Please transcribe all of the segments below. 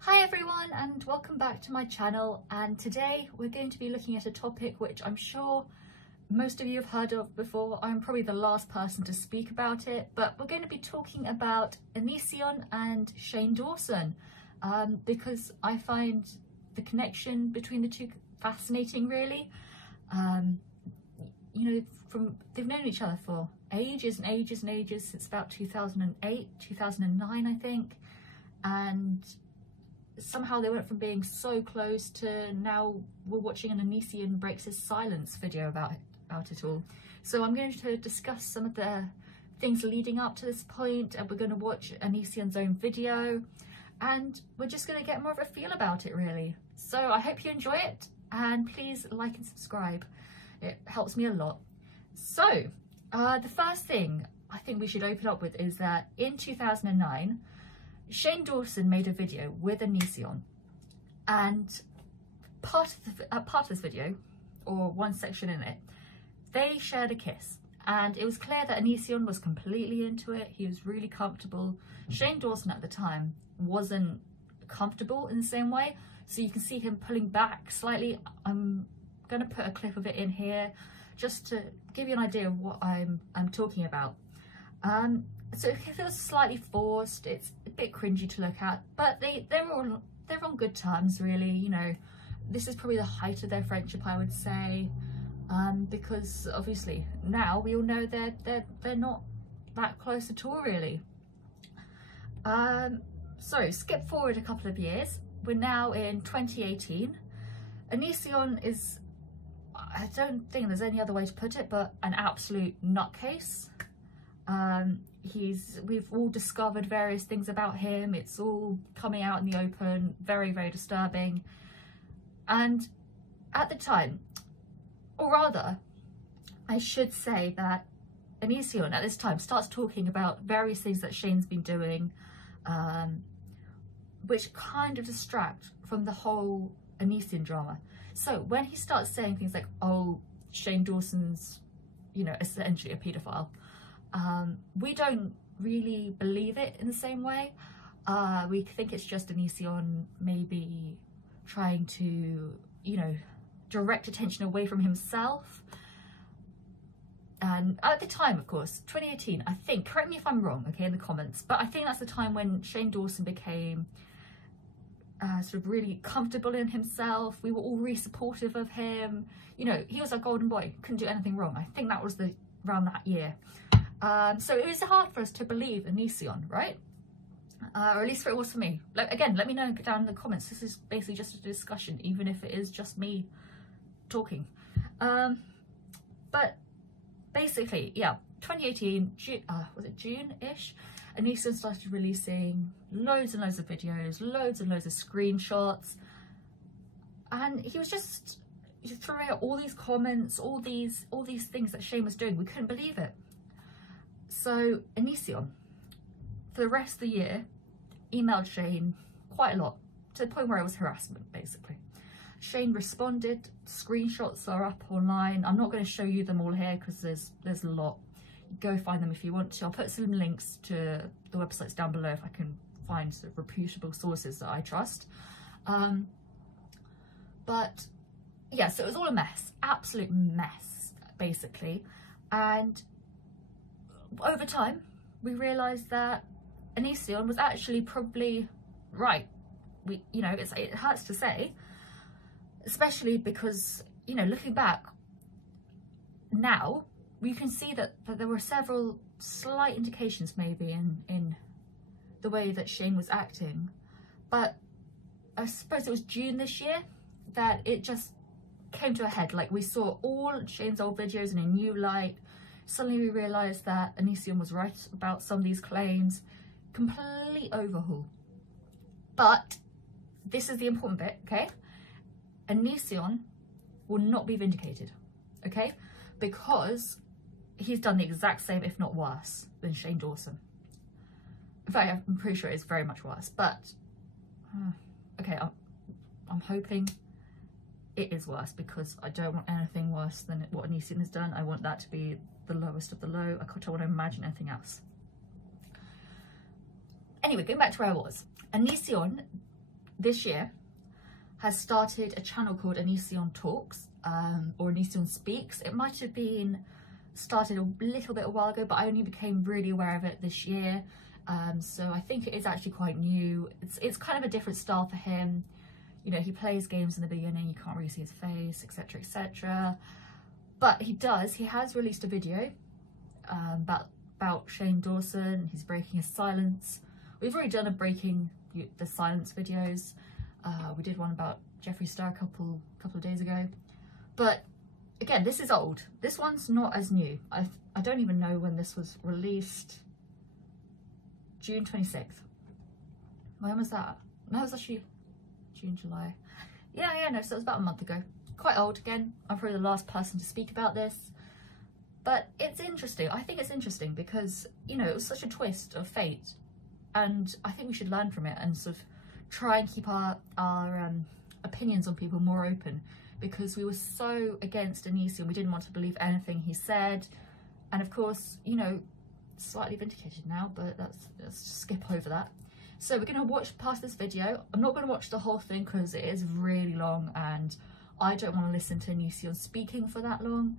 Hi everyone and welcome back to my channel, and today we're going to be looking at a topic which I'm sure most of you have heard of before. I'm probably the last person to speak about it, but we're going to be talking about Onision and Shane Dawson because I find the connection between the two fascinating, really. They've known each other for ages and ages and ages, since about 2008, 2009 I think, and somehow they went from being so close to now we're watching an Onision breaks his silence video about it all. So I'm going to discuss some of the things leading up to this point, and we're going to watch Onision's own video, and we're just going to get more of a feel about it, really. So I hope you enjoy it, and please like and subscribe. It helps me a lot. So the first thing I think we should open up with is that in 2009 Shane Dawson made a video with Onision, and part of this video, or one section in it, they shared a kiss, and it was clear that Onision was completely into it. He was really comfortable. Shane Dawson at the time wasn't comfortable in the same way, so you can see him pulling back slightly. I'm going to put a clip of it in here just to give you an idea of what I'm talking about. So it feels slightly forced, it's a bit cringy to look at, but they're on good terms, really. You know, this is probably the height of their friendship, I would say, because obviously now we all know they're not that close at all, really. So skip forward a couple of years, we're now in 2018. Onision is, I don't think there's any other way to put it, but an absolute nutcase. We've all discovered various things about him. It's all coming out in the open, very, very disturbing. And at the time, or rather, I should say that Onision at this time starts talking about various things that Shane's been doing, which kind of distract from the whole Onision drama. So when he starts saying things like, oh, Shane Dawson's, you know, essentially a paedophile, we don't really believe it in the same way. We think it's just Onision maybe trying to, you know, direct attention away from himself. And at the time, of course, 2018, I think, correct me if I'm wrong, okay, in the comments, but I think that's the time when Shane Dawson became sort of really comfortable in himself. We were all really supportive of him. You know, he was our golden boy, couldn't do anything wrong. I think that was around that year. So it was hard for us to believe Onision, right? Or at least it was for me. Like, again, let me know down in the comments. This is basically just a discussion, even if it is just me talking. But basically, yeah, 2018, was it June-ish? Onision started releasing loads and loads of videos, loads and loads of screenshots, and he was just throwing out all these comments, all these things that Shane was doing. We couldn't believe it. So Onision, for the rest of the year, emailed Shane quite a lot, to the point where it was harassment, basically. Shane responded, screenshots are up online. I'm not going to show you them all here because there's a lot. Go find them if you want to. I'll put some links to the websites down below if I can find sort of reputable sources that I trust. But yeah, so it was all a mess, absolute mess, basically. And over time, we realised that Onision was actually probably right. You know, it hurts to say, especially because, you know, looking back now, we can see that there were several slight indications maybe in the way that Shane was acting. But I suppose it was June this year that it just came to a head. Like, we saw all Shane's old videos in a new light. Suddenly we realised that Onision was right about some of these claims. Complete overhaul. But this is the important bit, okay? Onision will not be vindicated, okay? Because he's done the exact same, if not worse, than Shane Dawson. In fact, I'm pretty sure it's very much worse, but okay, I'm hoping it is worse, because I don't want anything worse than what Onision has done. I want that to be the lowest of the low. I don't want to imagine anything else. Anyway, going back to where I was. Onision this year has started a channel called Onision Talks, or Onision Speaks. It might have been started a little bit a while ago, but I only became really aware of it this year. So I think it is actually quite new. It's kind of a different style for him. You know, he plays games in the beginning, you can't really see his face, etc, etc. But he has released a video about Shane Dawson. He's breaking his silence. We've already done a breaking the silence videos. We did one about Jeffree Star a couple of days ago. But again, this is old. This one's not as new. I don't even know when this was released. June 26th. When was that? No, it was actually June, July. Yeah, no, so it was about a month ago. Quite old again. I'm probably the last person to speak about this. But it's interesting. I think it's interesting because, you know, it was such a twist of fate. And I think we should learn from it and sort of try and keep our opinions on people more open, because we were so against Onision. We didn't want to believe anything he said. And of course, you know, slightly vindicated now, but let's just skip over that. So we're going to watch past this video. I'm not going to watch the whole thing because it is really long and I don't want to listen to Onision speaking for that long.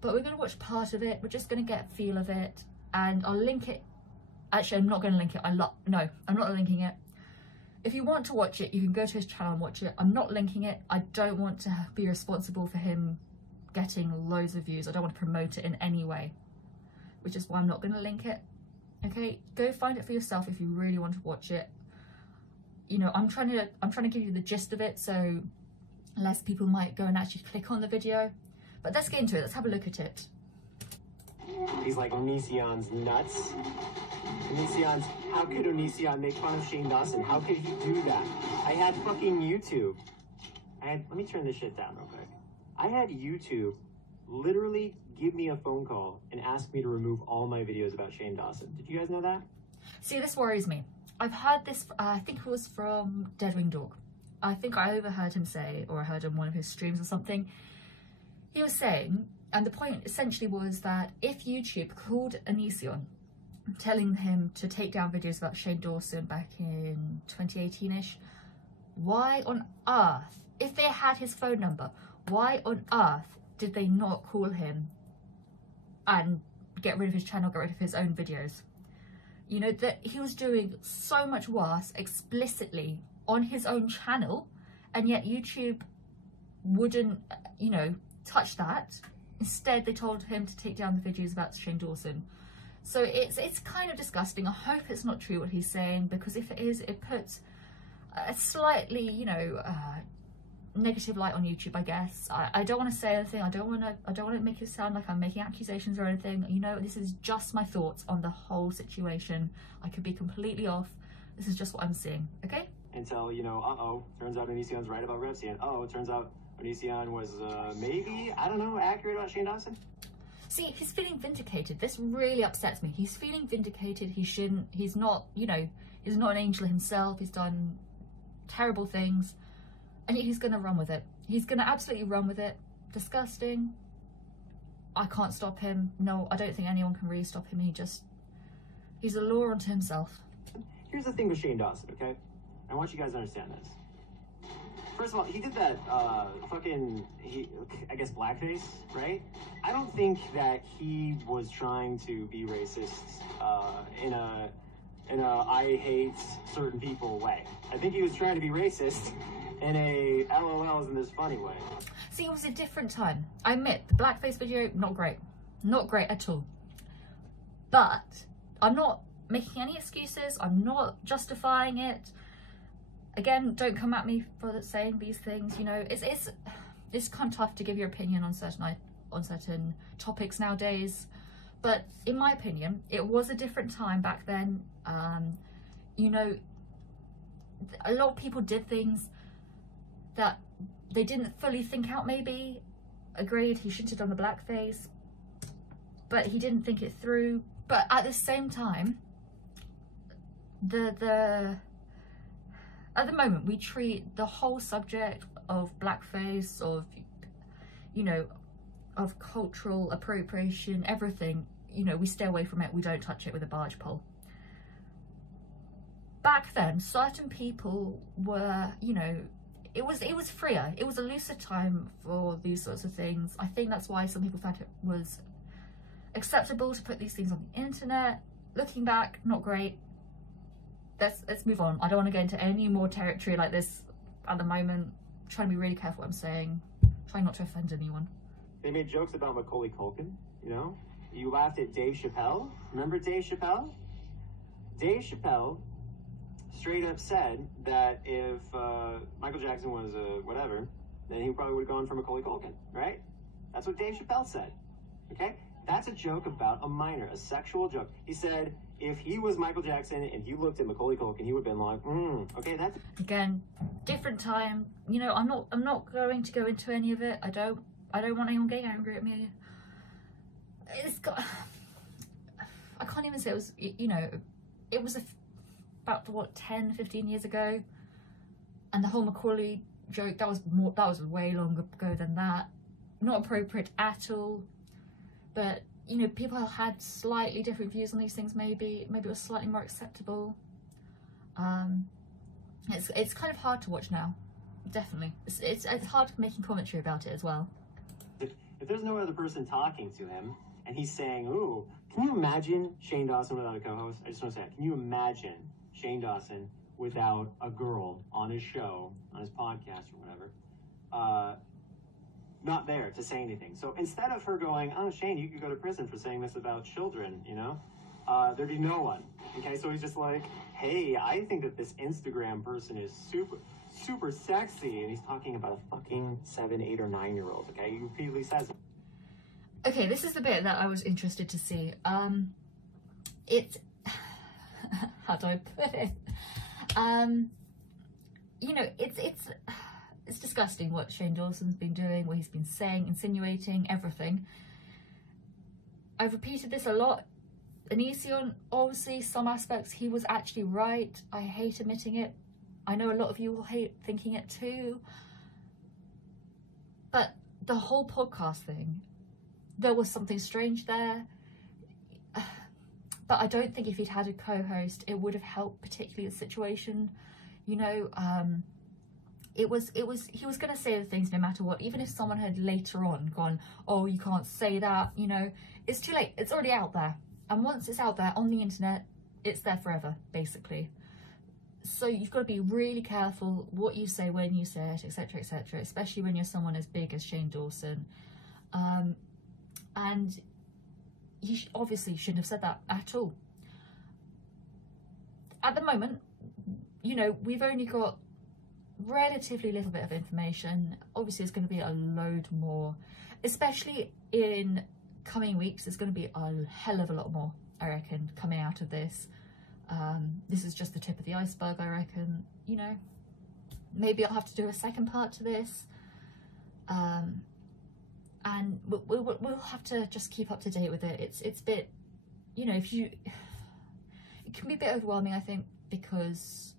But we're going to watch part of it. We're just going to get a feel of it, and I'll link it. Actually, I'm not going to link it. No, I'm not linking it. If you want to watch it, you can go to his channel and watch it. I'm not linking it. I don't want to be responsible for him getting loads of views. I don't want to promote it in any way, which is why I'm not going to link it. Okay, go find it for yourself if you really want to watch it. You know, I'm trying to give you the gist of it, so less people might go and actually click on the video. But let's get into it. Let's have a look at it. He's like, Onision's nuts. Onision's, how could Onision make fun of Shane Dawson? How could he do that? I had fucking YouTube. Let me turn this shit down real quick. I had YouTube literally give me a phone call and ask me to remove all my videos about Shane Dawson. Did you guys know that? See, this worries me. I've heard this, I think it was from Deadwing Dog. I think I overheard him say, or I heard on one of his streams or something, he was saying, and the point essentially was that if YouTube called Onision, telling him to take down videos about Shane Dawson back in 2018-ish, why on earth, if they had his phone number, why on earth did they not call him and get rid of his channel, get rid of his own videos? You know, that he was doing so much worse explicitly on his own channel, and yet YouTube wouldn't, you know, touch that. Instead, they told him to take down the videos about Shane Dawson. So it's kind of disgusting. I hope it's not true what he's saying, because if it is, it puts a slightly, you know, negative light on YouTube, I guess. I don't want to say anything. I don't want to make it sound like I'm making accusations or anything. You know, this is just my thoughts on the whole situation. I could be completely off. This is just what I'm seeing, okay? Until, you know, turns out Onision's right about Repsy, and turns out Onision was maybe, I don't know, accurate about Shane Dawson. See, he's feeling vindicated. This really upsets me. He's feeling vindicated. He's not, you know, he's not an angel himself. He's done terrible things, and yet he's going to run with it. He's going to absolutely run with it. Disgusting. I can't stop him. No, I don't think anyone can really stop him. He's a law unto himself. Here's the thing with Shane Dawson, okay? I want you guys to understand this. First of all, he did that I guess blackface, right? I don't think that he was trying to be racist in a I hate certain people way. I think he was trying to be racist in a LOLs in this funny way. See, it was a different time. I admit, the blackface video, not great. Not great at all. But I'm not making any excuses. I'm not justifying it. Again, don't come at me for saying these things. You know, it's kind of tough to give your opinion on certain topics nowadays. But in my opinion, it was a different time back then. You know, a lot of people did things that they didn't fully think out, maybe. Agreed, he shouldn't have done the blackface, but he didn't think it through. But at the same time, at the moment, we treat the whole subject of blackface, of, you know, of cultural appropriation, everything, you know, we stay away from it. We don't touch it with a barge pole. back then, certain people were, you know, it was freer. It was a looser time for these sorts of things. I think that's why some people thought it was acceptable to put these things on the internet. Looking back, not great. Let's move on. I don't want to go into any more territory like this at the moment. I'm trying to be really careful what I'm saying. Trying not to offend anyone. They made jokes about Macaulay Culkin, you know? You laughed at Dave Chappelle. Remember Dave Chappelle? Dave Chappelle straight up said that if Michael Jackson was whatever, then he probably would have gone for Macaulay Culkin, right? That's what Dave Chappelle said, okay? That's a joke about a minor, a sexual joke. He said if he was Michael Jackson and he looked at Macaulay Culkin, he would have been like, okay, that's... Again, different time. You know, I'm not going to go into any of it. I don't want anyone getting angry at me. It's got... I can't even say it was, you know, it was about, what, 10, 15 years ago. And the whole Macaulay joke, that was way longer ago than that. Not appropriate at all. But, you know, people had slightly different views on these things, maybe it was slightly more acceptable. It's kind of hard to watch now, definitely. It's hard making commentary about it as well. If there's no other person talking to him, and he's saying, ooh, can you imagine Shane Dawson without a co-host? I just want to say, can you imagine Shane Dawson without a girl on his show, on his podcast or whatever, not there to say anything? So instead of her going, oh, Shane, you could go to prison for saying this about children, you know, there'd be no one. Okay, so he's just like, hey, I think that this Instagram person is super sexy, and he's talking about a fucking 7, 8, or 9-year-old. Okay, he repeatedly says it. Okay, this is the bit that I was interested to see. It's how do I put it? You know, it's disgusting what Shane Dawson's been doing, what he's been saying, insinuating, everything. I've repeated this a lot. Onision, obviously, some aspects he was actually right. I hate admitting it. I know a lot of you will hate thinking it too. But the whole podcast thing, there was something strange there. But I don't think if he'd had a co-host, it would have helped particularly the situation. You know, he was going to say the things no matter what. Even if someone had later on gone, oh, you can't say that, you know, it's too late. It's already out there. And once it's out there on the internet, it's there forever, basically. So you've got to be really careful what you say, when you say it, etc., etc., especially when you're someone as big as Shane Dawson. And he obviously shouldn't have said that at all. At the moment, you know, we've only got relatively little bit of information. Obviously, there's going to be a load more, especially in coming weeks. There's going to be a hell of a lot more, I reckon, coming out of this. This is just the tip of the iceberg, I reckon. You know, maybe I'll have to do a second part to this. And we'll have to just keep up to date with it. It's a bit, you know, it can be a bit overwhelming, I think, because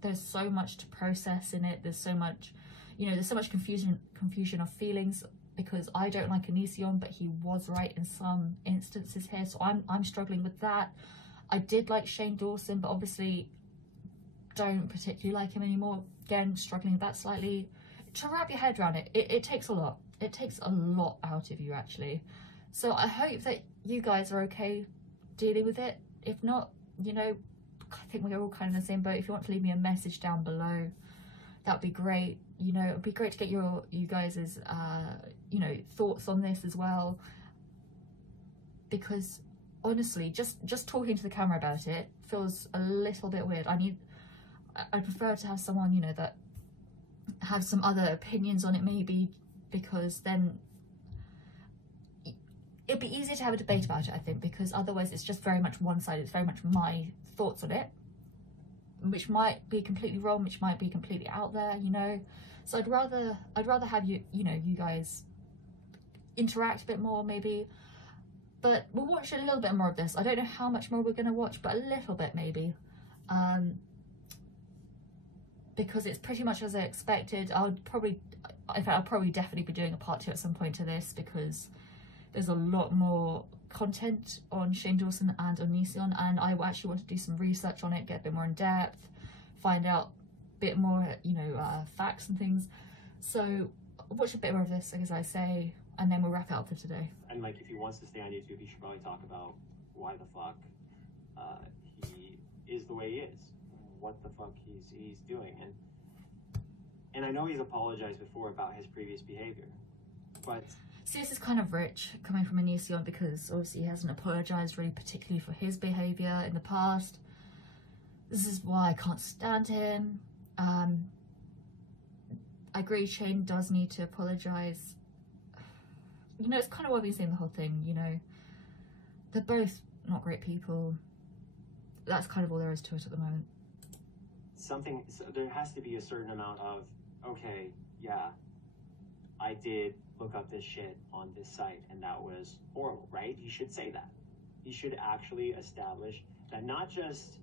there's so much to process in it. There's so much, you know, there's so much confusion of feelings, because I don't like Onision, but he was right in some instances here. So I'm struggling with that. I did like Shane Dawson, but obviously don't particularly like him anymore. Again, struggling with that slightly. To wrap your head around it, it takes a lot. It takes a lot out of you, actually. So I hope that you guys are okay dealing with it. If not, you know, I think we're all kind of in the same boat. If you want to leave me a message down below, that'd be great. You know, it'd be great to get you guys' you know, thoughts on this as well. Because honestly, just talking to the camera about it feels a little bit weird. I'd prefer to have someone, you know, that have some other opinions on it, maybe, because then it'd be easier to have a debate about it, I think, because otherwise it's just very much one-sided. It's very much my thoughts on it, which might be completely wrong, which might be completely out there, you know. So I'd rather have you guys interact a bit more, maybe. But we'll watch a little bit more of this. I don't know how much more we're going to watch, but a little bit maybe. Because it's pretty much as I expected. I'll probably definitely be doing a part 2 at some point to this, because there's a lot more content on Shane Dawson and Onision, and I actually want to do some research on it, get a bit more in depth, find out a bit more, you know, facts and things. So watch a bit more of this, as I say, and then we'll wrap it up for today. And like, if he wants to stay on YouTube, he should probably talk about why the fuck he is the way he is, what the fuck he's doing. And I know he's apologized before about his previous behavior, but see, this is kind of rich coming from Onision, because obviously he hasn't apologized really particularly for his behavior in the past. This is why I can't stand him. I agree, Shane does need to apologize. You know, it's kind of what I've been saying the whole thing, you know. They're both not great people. That's kind of all there is to it at the moment. So there has to be a certain amount of, okay, yeah, I did look up this shit on this site and that was horrible, right? You should say that. You should actually establish that, not just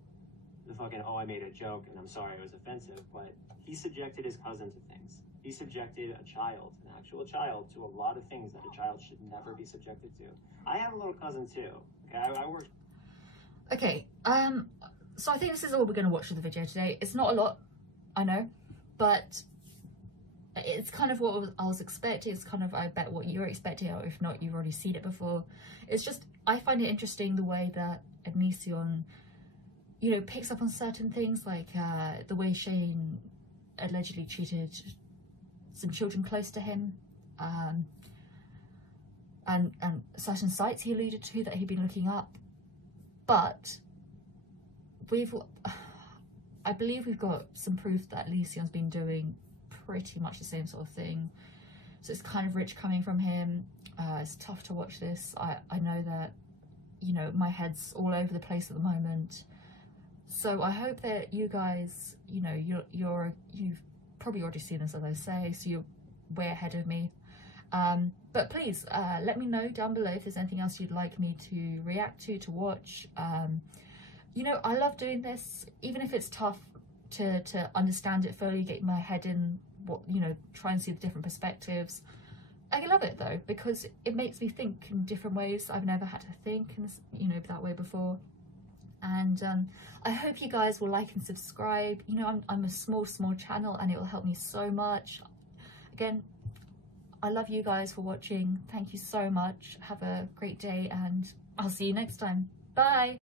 the fucking, oh, I made a joke and I'm sorry it was offensive, but he subjected his cousin to things. He subjected a child, an actual child, to a lot of things that a child should never be subjected to. I have a little cousin too, okay? I work. Okay, so I think this is all we're going to watch for the video today. It's not a lot, I know, but it's kind of what I was expecting. It's kind of, I bet, what you're expecting, or if not, you've already seen it before. It's just, I find it interesting the way that Onision, you know, picks up on certain things, like the way Shane allegedly treated some children close to him, and certain sites he alluded to that he'd been looking up. But I believe we've got some proof that Onision's been doing pretty much the same sort of thing. So it's kind of rich coming from him. It's tough to watch this. I know that, you know, my head's all over the place at the moment. So I hope that you guys, you know, you've probably already seen this, as I say, so you're way ahead of me. But please let me know down below if there's anything else you'd like me to react to watch. You know, I love doing this, even if it's tough to understand it fully, get my head in what, you know, try and see the different perspectives. I love it though, because it makes me think in different ways I've never had to think in this, you know, that way before. And I hope you guys will like and subscribe. You know, I'm a small channel and it will help me so much. Again, I love you guys for watching. Thank you so much. Have a great day and I'll see you next time. Bye.